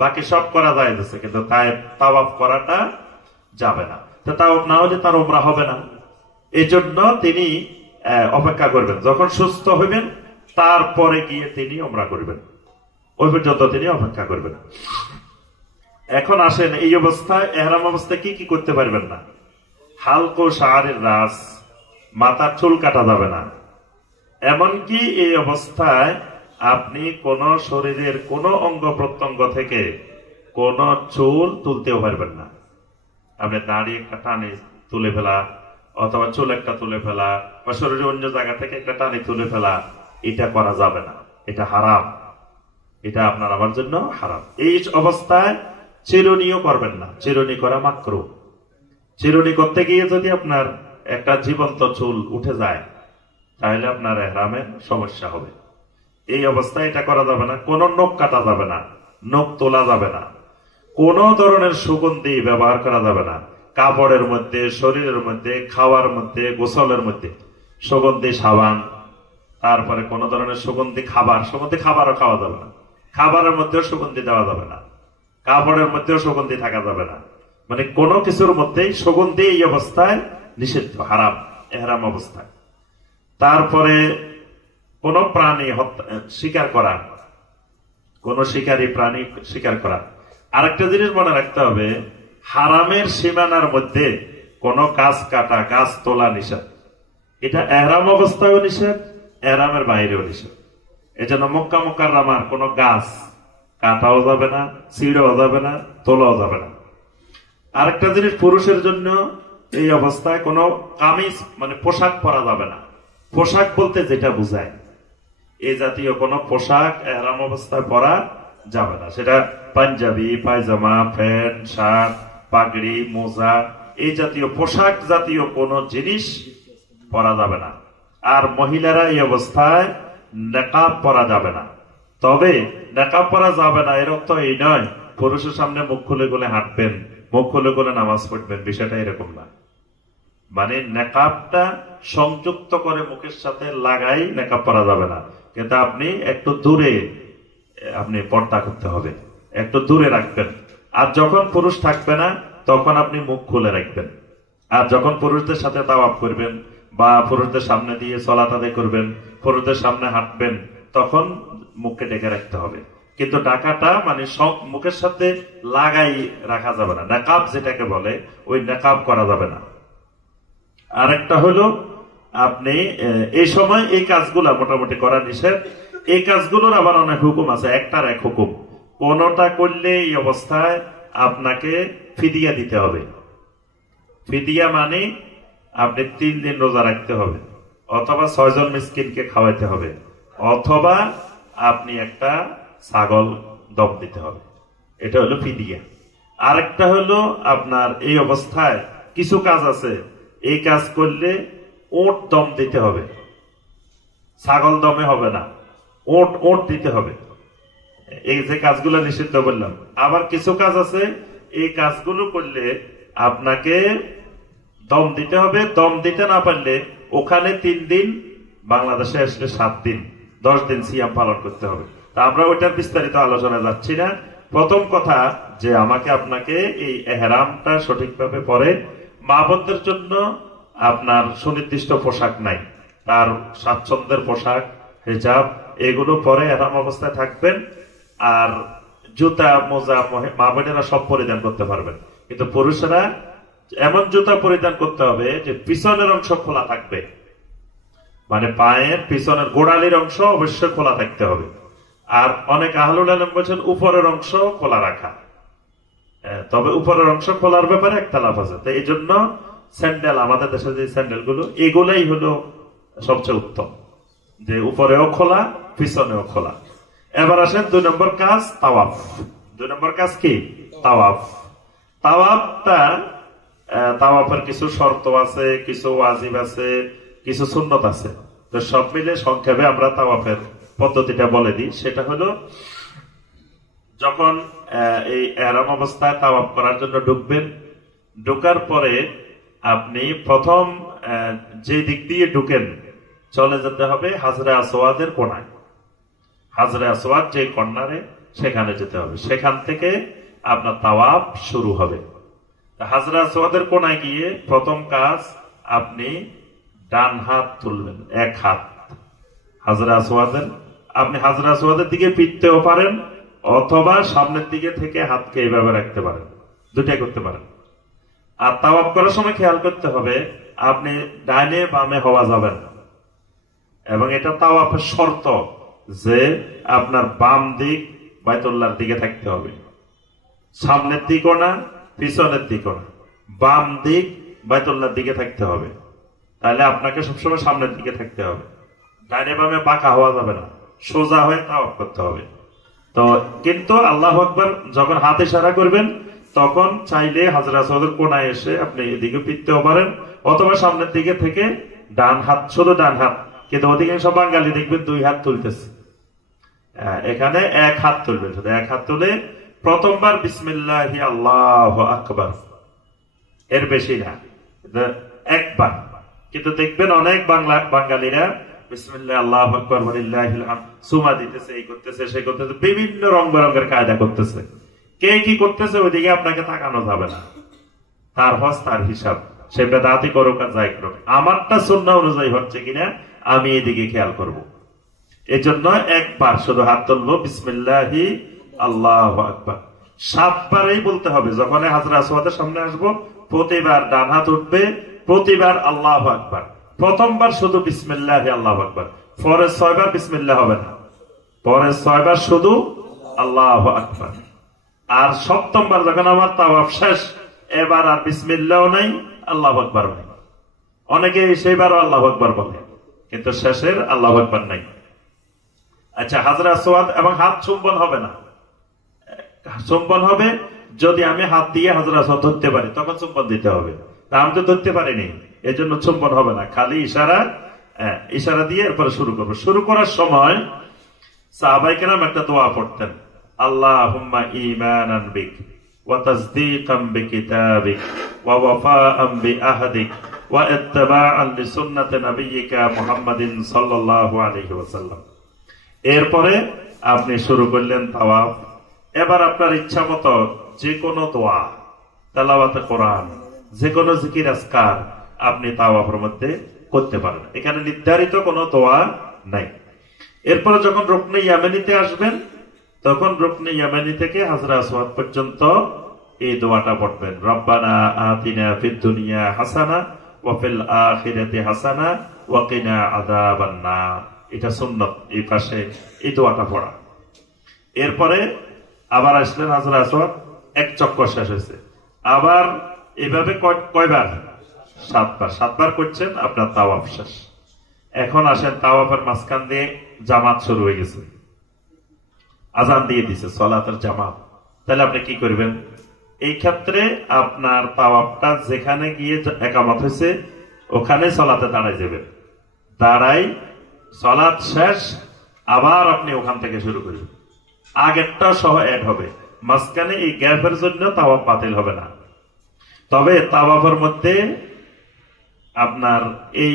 বাকি সব করা যায় আছে, কিন্তু তাওয়াফ করাটা যাবে না। তো তাওয়াফ না হলে তার উমরা হবে না। এই জন্য তিনি অপেক্ষা করবেন, যখন সুস্থ হইবেন তারপরে গিয়ে তিনি উমরা করবেন, ওই পর্যন্ত তিনি অপেক্ষা করবেন। এখন আসেন এই অবস্থায়, ইহরাম অবস্থায় কি কি করতে পারবেন না। হালকো শাআরের রাস, মাথার চুল কাটা যাবে না। এমনকি এই অবস্থায় আপনি কোন শরীরের কোন অঙ্গ প্রত্যঙ্গ থেকে কোন চুল তুলতেও পারবেন না। আপনি দাড়ি একটা টানে তুলে ফেলা, অথবা চুল একটা তুলে ফেলা, বা শরীরের অন্য জায়গা থেকে একটা টানে তুলে ফেলা, এটা করা যাবে না। এটা হারাম, এটা আপনার আমার জন্য হারাম। এই অবস্থায় চিরুনিও করবেন না, চিরুনি করা মাকরুহ। চিরুনি করতে গিয়ে যদি আপনার একটা জীবন্ত চুল উঠে যায়, তাহলে আপনার ইহরামের সমস্যা হবে। এই অবস্থায় এটা করা যাবে না। কোন নখ কাটা যাবে না, নখ তোলা যাবে না, কোন ধরনের সুগন্ধি ব্যবহার করা যাবে না। কাপড়ের মধ্যে, শরীরের মধ্যে, খাওয়ার মধ্যে, গোসলের মধ্যে সুগন্ধি সাবান, তারপরে কোন ধরনের সুগন্ধি খাবার, সুগন্ধি খাবারও খাওয়া যাবে না, খাবারের মধ্যেও সুগন্ধি দেওয়া যাবে না, কাপড়ের মধ্যেও সুগন্ধি থাকা যাবে না। মানে কোন কিছুর মধ্যেই সুগন্ধি এই অবস্থায় নিষিদ্ধ, হারাম ইহরাম অবস্থায়। তারপরে কোন প্রাণী শিকার করা, কোন শিকারী প্রাণী শিকার করা। আরেকটা জিনিস মনে রাখতে হবে, হারামের সীমানার মধ্যে কোন গাছ কাটা, গাছ তোলা নিষেধ। এটা এহরাম অবস্থায়ও নিষেধ, এহরামের বাইরেও নিষেধ। এজন্য মক্কা মুকাররমার কোন গাছ কাটাও যাবে না, ছিঁড়াও যাবে না, তোলাও যাবে না। আরেকটা জিনিস, পুরুষের জন্য এই অবস্থায় কোনো কামিজ মানে পোশাক পরা যাবে না। পোশাক বলতে যেটা বোঝায়, এই জাতীয় কোনো পোশাক এহরাম অবস্থায় পরা যাবে না। সেটা পাঞ্জাবি, পায়জামা, প্যান্ট, শার্ট, পাগড়ি, মোজা, এই জাতীয় পোশাক জাতীয় কোনো জিনিস পরা যাবে না। আর মহিলারা এই অবস্থায় নেকাব পরা যাবে না। তবে নেকাব পরা যাবে না এর অর্থ এই নয় পুরুষের সামনে মুখ খুলে খুলে হাঁটবেন, মুখ খুলে খুলে নামাজ পড়বেন, বিষয়টা এরকম না। মানে নেকাবটা সংযুক্ত করে মুখের সাথে লাগাই নেকাব পরা যাবে না, কিন্তু আপনি একটু দূরে আপনি পর্দা করতে হবে, একটু দূরে রাখবেন। আর যখন পুরুষ থাকবে না তখন আপনি মুখ খুলে রাখবেন। আর যখন পুরুষদের সাথে তাওয়াফ করবেন বা পুরুষদের সামনে দিয়ে সালাত আদায় করবেন, পুরুষদের সামনে হাঁটবেন, তখন মুখকে ঢেকে রাখতে হবে। কিন্তু ঢাকাটা মানে মুখের সাথে লাগাই রাখা যাবে না। নেকাব যেটাকে বলে ওই নেকাব করা যাবে না। আরেকটা হলো আপনি এই সময় এই কাজগুলা মোটামুটি করা নিষেধ। এই কাজগুলোর আবার অনেক হুকুম আছে, একটার এক হুকুম। কোনটা করলে এই অবস্থায় আপনাকে ফিদিয়া দিতে হবে। ফিদিয়া মানে আপনি 3 দিন রোজা রাখতে হবে, অথবা 6 জন মিসকিনকে খাওয়াইতে হবে, অথবা আপনি একটা ছাগল দম দিতে হবে। এটা হলো ফিদিয়া। আরেকটা হলো আপনার এই অবস্থায় কিছু কাজ আছে, এই কাজ করলে ওট দম দিতে হবে, ছাগল দমে হবে না, ওট ওট দিতে হবে। এই যে কাজগুলো নিষিদ্ধ বললাম। আবার কিছু কাজ আছে, এই কাজগুলো করলে আপনাকে দম দিতে হবে। দম দিতে না পারলে ওখানে 3 দিন, বাংলাদেশে আসলে 7 দিন, 10 দিন সিয়াম পালন করতে হবে। তা আমরা ওইটার বিস্তারিত আলোচনা যাচ্ছি না। প্রথম কথা যে আমাকে আপনাকে এই এহরামটা সঠিকভাবে পরে, মা বোনদের জন্য আপনার সুনির্দিষ্ট পোশাক নাই, তার স্বাচ্ছন্দ্যের পোশাক, হিজাব, এগুলো পরে এহরাম অবস্থায় থাকবেন। আর জুতা, মোজা মা বোনেরা সব পরিধান করতে পারবেন, কিন্তু পুরুষেরা এমন জুতা পরিধান করতে হবে যে পিছনের অংশ খোলা থাকবে, মানে পায়ের পিছনের গোড়ালির অংশ অবশ্যই খোলা থাকতে হবে। আর অনেক আহলুল আলম বলছেন উপরের অংশ খোলা রাখা, তবে উপরের অংশ খোলার ব্যাপারে একটা লাভ আছে। তো এই জন্য স্যান্ডেল, আমাদের দেশে যে স্যান্ডেল গুলো, এগুলাই হলো সবচেয়ে উত্তম, যে উপরেও খোলা পিছনেও খোলা। এবার আসেন 2 নম্বর কাজ, তাওয়াফ। 2 নম্বর কাজ কি? তাওয়াফ। তাওয়াফের কিছু শর্ত আছে, কিছু ওয়াজিব আছে, কিছু সুন্নত আছে। তো সব মিলে সংক্ষেপে আমরা তাওয়াফের পদ্ধতিটা বলে দিই। সেটা হলো, যখন এই এহরাম অবস্থায় তাওয়াফ করার জন্য ঢুকবেন, ঢুকার পরে আপনি প্রথম যে দিক দিয়ে ঢুকেন চলে যেতে হবে হাজরে আসওয়াদের কোণায়। হাজরে আসওয়াদ যে কর্নারে, সেখানে যেতে হবে। সেখান থেকে আপনার তাওয়াফ শুরু হবে। হাজরে আসওয়াদের কোণায় গিয়ে প্রথম কাজ, আপনি ডান হাত তুলবেন, 1 হাত হাজরে আসওয়াদের। আপনি হাজরে আসওয়াদের দিকে পিটতেও পারেন, অথবা সামনের দিকে থেকে হাতকে এইভাবে রাখতে পারেন, দুটাই করতে পারেন। আর তাওয়াফ করার সময় খেয়াল করতে হবে আপনি ডাইনে বামে হওয়া যাবেন না, এবং এটা তাওয়াফের শর্ত যে আপনার বাম দিক বাইতুল্লাহর দিকে থাকতে হবে, সামনের দিকও না পিছনের দিকও না, বাম দিক বাইতুল্লাহর দিকে থাকতে হবে। তাহলে আপনাকে সবসময় সামনের দিকে থাকতে হবে, ডাইনে বামে বাঁকা হওয়া যাবে না, সোজা হয়ে তাওয়াফ করতে হবে। তো কিন্তু আল্লাহু আকবার যখন হাত ইশারা করবেন, তখন চাইলে হাজরে আসওয়াদের কোণায় এসে আপনি এদিকে পিটতেও পারেন, অথবা সামনের দিকে থেকে ডান হাত, শুধু ডান হাত। কিন্তু অধিকাংশ বাঙালি দেখবেন 2 হাত তুলতেছে, এখানে 1 হাত তুলবেন, শুধু 1 হাত তুলে প্রথমবার বিসমিল্লাহি আল্লাহু আকবার, এর বেশি না, একবার। কিন্তু দেখবেন অনেক বাঙালিরা বিসমিল্লাহ আল্লাহু আকবার ওয়ালিল্লাহিল হামদ সুমা দিতেছে, এই করতেছে, সেই করতেছে, বিভিন্ন রং বেরঙের কায়দা করতেছে। কে কি করতেছে ওইদিকে আপনাকে তাকানো যাবে না, তার হজ তার হিসাব, সে বেদাতি করুক আর যাই করুক, আমারটা সুন্নাহ অনুযায়ী হচ্ছে কিনা আমি এদিকে খেয়াল করব। এই জন্য একবার শুধু হাত তুলবো, বিসমিল্লাহি আল্লাহু আকবার। 7 বারই বলতে হবে। যখন হাজরা আসওয়াদের সামনে আসবো প্রতিবার ডান হাত উঠবে, প্রতিবার আল্লাহু আকবার। প্রথমবার শুধু বিসমিল্লাহি আল্লাহু আকবার, পরের 6 বার বিসমিল্লাহ হবে না, পরের 6 বার শুধু আল্লাহু আকবার। আর 7ম বার যখন আমার তাওয়াফ শেষ, এবার আর বিসমিল্লাহও নাই, আল্লাহু আকবার নাই। অনেকে সেইবারও আল্লাহু আকবার বলে, কিন্তু শেষের আল্লাহু আকবার নাই। আচ্ছা, হাজরা আসওয়াদ এবং হাত চুম্বন হবে না। চুম্বন হবে যদি আমি হাত দিয়ে হাজরা আসওয়াদ ধরতে পারি, তখন চুম্বন দিতে হবে। আমি তো ধরতে পারিনি, এই জন্য চুম্বন হবে না, খালি ইশারা, ইশারা দিয়ে এরপরে শুরু করবো। শুরু করার সময় সাহাবায়ে কেরাম একটা দোয়া পড়তেন, আল্লাহুম্মা ঈমানান বিক ওয়া তাসদীকাম বিকিতাবিক ওয়া ওয়াফাআন বিআহদিক ওয়া ইত্তিবাআন লিসুন্নাতি নাবিয়্যিকা মুহাম্মাদিন সাল্লাল্লাহু আলাইহি ওয়াসাল্লাম। এরপরে আপনি শুরু করলেন তাওয়াফ। এবার আপনার ইচ্ছা মতো যে কোনো দোয়া, তেলাওয়াতে কোরআন, যে কোনো জিকির আজকার আপনি তাওয়াফের মধ্যে করতে পারেন। এখানে নির্ধারিত কোনো দোয়া নাই। এরপরে যখন রুকনে ইয়ামানিতে আসবেন, তখন রুকনে ইয়ামানি থেকে হাজরা আসওয়াদ পর্যন্ত এই দোয়াটা পড়বেন, রব্বানা আতিনা ফিদ দুনিয়া হাসানা ওয়া ফিল আখিরাতি হাসানা ওয়া কিনা আযাবান নার। এটা সুন্নাত, এই পাশে এই দোয়াটা পড়া। এরপরে আবার আসলেন হাজরা আসওয়াদ, এক চক্কর শেষ হয়েছে। আবার এভাবে কয়বার? 7 বার। 7 বার করছেন, আপনার তাওয়াফ শেষ। এখন আসেন তাওয়াফের মাঝখান দিয়ে জামাত শুরু হয়ে গেছে, আজান দিয়ে দিছে সালাতের জামাত। তাহলে আপনি কি করবেন? এই ক্ষেত্রে আপনার তাওয়াফটা যেখানে গিয়ে একামত হয়েছে ওখানে সালাতে দাঁড়ায় যাবেন। দাঁড়াই সালাত শেষ, আবার আপনি ওখান থেকে শুরু করবেন। আগেরটা সহ অ্যাড হবে, মাঝখানে এই গ্যাপের জন্য তাওয়াফ বাতিল হবে না। তবে তাওয়াফের মধ্যে আপনার এই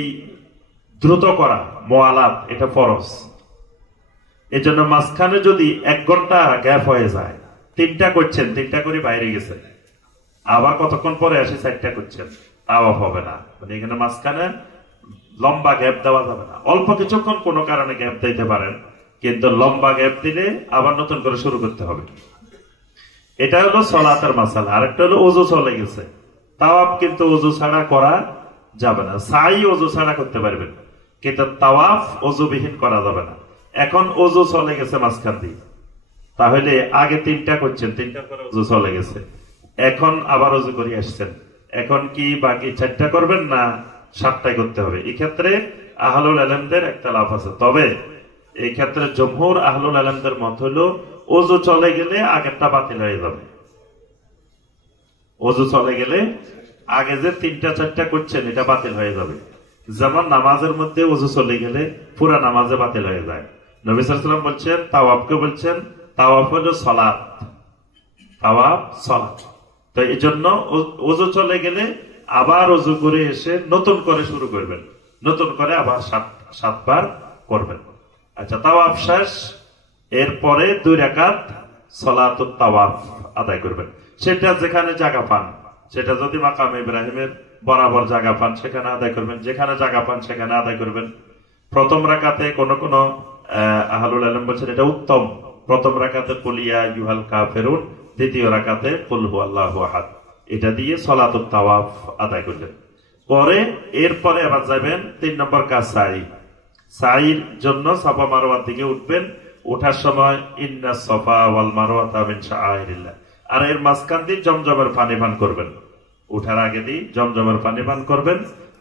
দ্রুত করা মুআলাত, এটা ফরজ। এই জন্য মাঝখানে যদি 1 ঘন্টা গ্যাপ হয়ে যায়, 3টা করছেন, 3টা করে বাইরে গেছে, আবার কতক্ষণ পরে এসে 4টা করছেন, তাওয়াফ হবে না। মানে এখানে মাঝখানে লম্বা গ্যাপ দেওয়া যাবে না। অল্প কিছুক্ষণ কোনো কারণে গ্যাপ দিতে পারেন, কিন্তু লম্বা গ্যাপ দিলে আবার নতুন করে শুরু করতে হবে। এটা হলো সালাতের মাসালা। আরেকটা হলো ওযু চলে গেছে, তাওয়াফ কিন্তু ওযু ছাড়া করা যাবে না। সাই ওযু ছাড়া করতে পারবেন, কিন্তু তাওয়াফ ওযুবিহীন করা যাবে না। এখন ওযু চলে গেছে মাঝখান দিয়ে, তাহলে আগে 3টা করছেন, 3টার পরে ওযু চলে গেছে, এখন আবার ওযু করে আসছেন, এখন কি বাকি 4টা করবেন না 7টাই করতে হবে? এই ক্ষেত্রে আহলুল ইলমদের ইখতিলাফ আছে। তবে এই ক্ষেত্রে জমহুর আহলুল ইলমদের মত হলো ওযু চলে গেলে আগেরটা বাতিল হয়ে যাবে। ওযু চলে গেলে আগে যে 3টা 4টা করছেন এটা বাতিল হয়ে যাবে। যেমন নামাজের মধ্যে ওযু চলে গেলে পুরা নামাজে বাতিল হয়ে যায়। নবী সাল্লাল্লাহু আলাইহি ওয়াসাল্লাম বলছেন, তাওয়াফকে বলছেন তাওয়াফ হলো সালাত, তাওয়াফ সালাত। তো এই জন্য ওযু চলে গেলে আবার ওযু করে এসে নতুন করে শুরু করবেন, নতুন করে আবার 7 বার করবেন। আচ্ছা, তাওয়াফ শেষ, এরপরে 2 রাকাত সালাতুত তাওয়াফ আদায় করবেন। সেটা যেখানে জায়গা পান, সেটা যদি মাকাম ইব্রাহিমের বরাবর জায়গা পান সেখানে আদায় করবেন, যেখানে জায়গা পান সেখানে আদায় করবেন। প্রথম রাকাতে কোন কোন আহলুল ইলম বলছেন এটা উত্তম, প্রথম রাকাতে কুল ইয়া আইয়ুহাল কাফিরুন, দ্বিতীয় রাকাতে কুল হুয়াল্লাহু আহাদ, এটা দিয়ে সালাতুত তাওয়াফ আদায় করলেন। পরে এরপরে আবার যাবেন 3 নম্বর কাজ সাই। সাইর জন্য সাফা মারওয়ার দিকে উঠবেন। ওঠার সময় ইন্নাস সাফা ওয়াল মারওয়াতা মিন শাআইরিল্লাহ, আর এর মাঝখান দিয়ে জমজমের পানি পান করবেন। উঠার আগে দিয়ে জমজমের পানি পান করবেন।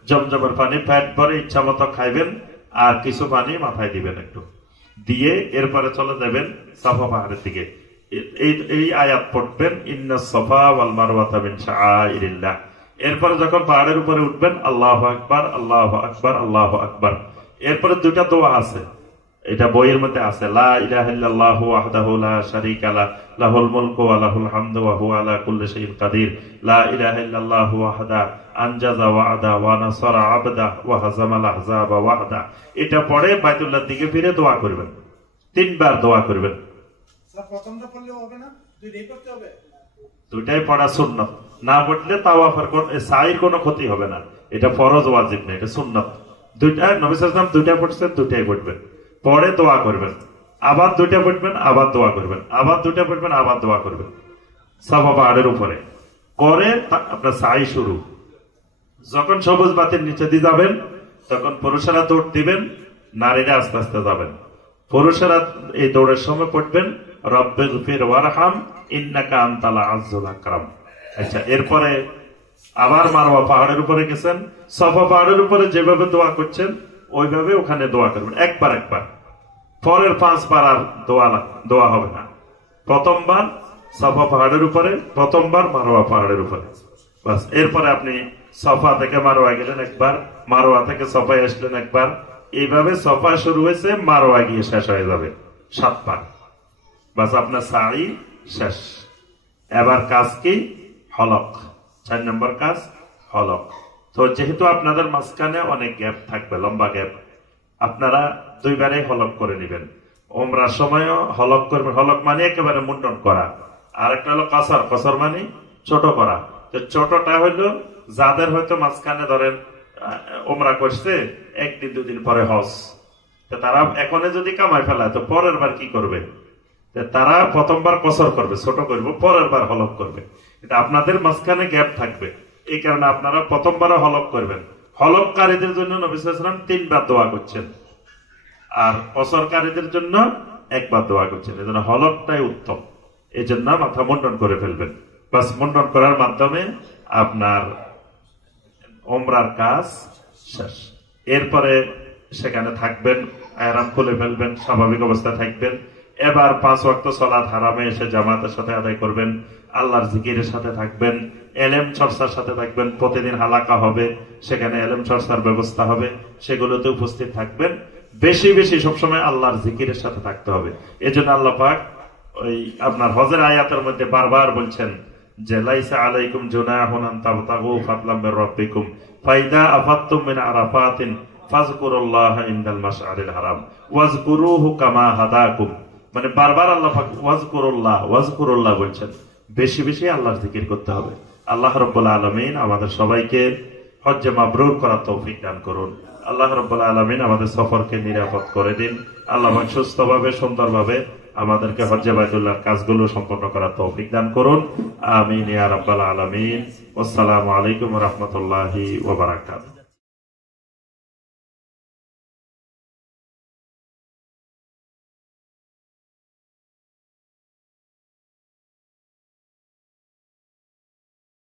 জমজমের পানি পেট ভরে ইচ্ছা মতো খাইবেন, আর কিছু পানি মাথায় দিবেন একটু দিয়ে, এরপরে চলে যাবেন সাফা পাহাড়ের দিকে। এই আয়াত পড়বেন, ইন্নাস সাফা ওয়াল মারওয়াতা মিন শাআইরিল্লাহ। এরপরে যখন পাহাড়ের উপরে উঠবেন, আল্লাহু আকবার, আল্লাহু আকবার, আল্লাহু আকবার। এরপরে 2টা দোয়া আছে, এটা বইয়ের মধ্যে আছে, লা ইলাহা ইল্লাল্লাহু ওয়াহদাহু লা শারীকা লাহু লাহুল মুলকু ওয়া লাহুল হামদু ওয়া হুয়া আলা কুল্লি শাইইন কাদির, লা ইলাহা ইল্লাল্লাহু ওয়াহদা আনজাযা ওয়া'দা ওয়া নাসারা 'আবদা ওয়া হাযামাল আহযাবা ওয়াহদা। এটা পড়ে বাইতুল্লাহর দিকে ফিরে দোয়া করবেন, 3 বার দোয়া করবেন। স্যার প্রথমটা পড়লেও হবে না, 2টাই পড়তে হবে? 2টাই পড়া সুন্নাত। না পড়লে তাওয়াফের সাইর কোনো ক্ষতি হবে না, এটা ফরজ ওয়াজিব না, এটা সুন্নাত। 2টা নবী সাল্লাল্লাহু আলাইহি ওয়াসাল্লাম 2টা পড়ছেন, 2টাই পড়বেন। পরে দোয়া করবেন, আবার দুইটা পড়বেন, আবার দোয়া করবেন, আবার দুইটা পড়বেন, আবার দোয়া করবেন সাফা পাহাড়ের উপরে। পরে আপনার সাই শুরু। যখন সবুজ বাতির নিচে দিয়ে যাবেন তখন পুরুষেরা দৌড় দিবেন, নারীরা আস্তে আস্তে যাবেন। পুরুষেরা এই দৌড়ের সময় পড়বেন রব্বিগফির ওয়ারহাম ইন্নাকা আনতাল আযযুল আকরাম। আচ্ছা, এরপরে আবার মারওয়া পাহাড়ের উপরে গেছেন, সাফা পাহাড়ের উপরে যেভাবে দোয়া করছেন ওইভাবে ওখানে দোয়া করবেন একবার একবার। পরের 5 বার আর দোয়া হবে না। প্রথমবার সাফা পাহাড়ের উপরে, প্রথমবার মারওয়া পাহাড়ের উপরে, বাস। এরপরে আপনি সাফা থেকে মারওয়া গেলেন একবার, মারওয়া থেকে সাফায় আসলেন একবার, এইভাবে সাফা শুরু হয়েছে, মারওয়া গিয়ে শেষ হয়ে যাবে 7 বার, বাস। আপনার সাই শেষ। এবার কাজ কি? হলক। 4 নম্বর কাজ হলক। তো যেহেতু আপনাদের মাঝখানে অনেক গ্যাপ থাকবে, লম্বা গ্যাপ, আপনারা 2 বারে হলক করে নেবেন। ওমরার সময়ও হলক করবেন। হলক মানে একেবারে মুন্ডন করা, আর একটা হলো কসর। কসর মানে ছোট করা। তো ছোটটা হইলো যাদের হয়তো মাঝখানে ধরেন ওমরা করছে 1 দিন 2 দিন পরে হজ, তো তারা এখনে যদি কামাই ফেলায় তো পরের বার কি করবে? তারা প্রথমবার কসর করবে, ছোট করবে, পরের বার হলক করবে। কিন্তু আপনাদের মাঝখানে গ্যাপ থাকবে, এই কারণে আপনারা প্রথমবারও হলক করবেন। হলককারীদের জন্য নবী সাল্লাল্লাহু আলাইহি ওয়াসাল্লাম 3 বার দোয়া করছেন, আর কসরকারীদের জন্য 1 বার দোয়া করছেন। এজন্য হলকটাই উত্তম। এই জন্য মাথা মুন্ডন করে ফেলবেন, বাস। মুন্ডন করার মাধ্যমে আপনার ওমরার কাজ শেষ। এরপরে সেখানে থাকবেন, আরাম খুলে ফেলবেন, স্বাভাবিক অবস্থায় থাকবেন। এবার 5 ওয়াক্ত সালাত হারামে এসে জামাতের সাথে আদায় করবেন, আল্লাহর জিকিরের সাথে থাকবেন, এলেম চর্চার সাথে থাকবেন। প্রতিদিন হালাকা হবে, সেখানে এলেম চর্চার ব্যবস্থা হবে, সেগুলোতে উপস্থিত থাকবেন। বেশি বেশি সবসময় আল্লাহর জিকিরের সাথে থাকতে হবে। এজন্য আল্লাহ পাক ওই আপনার হজের আয়াতের মধ্যে বারবার বলছেন যে লাইসা আলাইকুম জুনাহুন আন তাবতাগু ফাদলাম মির রাব্বিকুম ফাইদা আফাদতুম মিন আরাফাতিন ফাযকুরুল্লাহা ইনদাল মাশআরিল হারাম ওয়াজকুরুহু কামা হাদাকুম। মানে বারবার আল্লাহ পাক ওয়াজকুরুল্লাহ বলছেন। বেশি বেশি আল্লাহর জিকির করতে হবে। আল্লাহ রাব্বুল আলামিন আমাদের সবাইকে হজ্জে মাবরুর করার তৌফিক দান করুন। আল্লাহ রাব্বুল আলামিন আমাদের সফরকে নিরাপদ করে দিন। আল্লাহ পাক সুস্থভাবে সুন্দরভাবে আমাদেরকে হজ্জে বাইতুল্লাহর কাজগুলো সম্পন্ন করার তৌফিক দান করুন। আমিন ইয়া রাব্বাল আলামিন। আসসালামু আলাইকুম ওয়া রাহমাতুল্লাহি ওয়া বারাকাতুহু।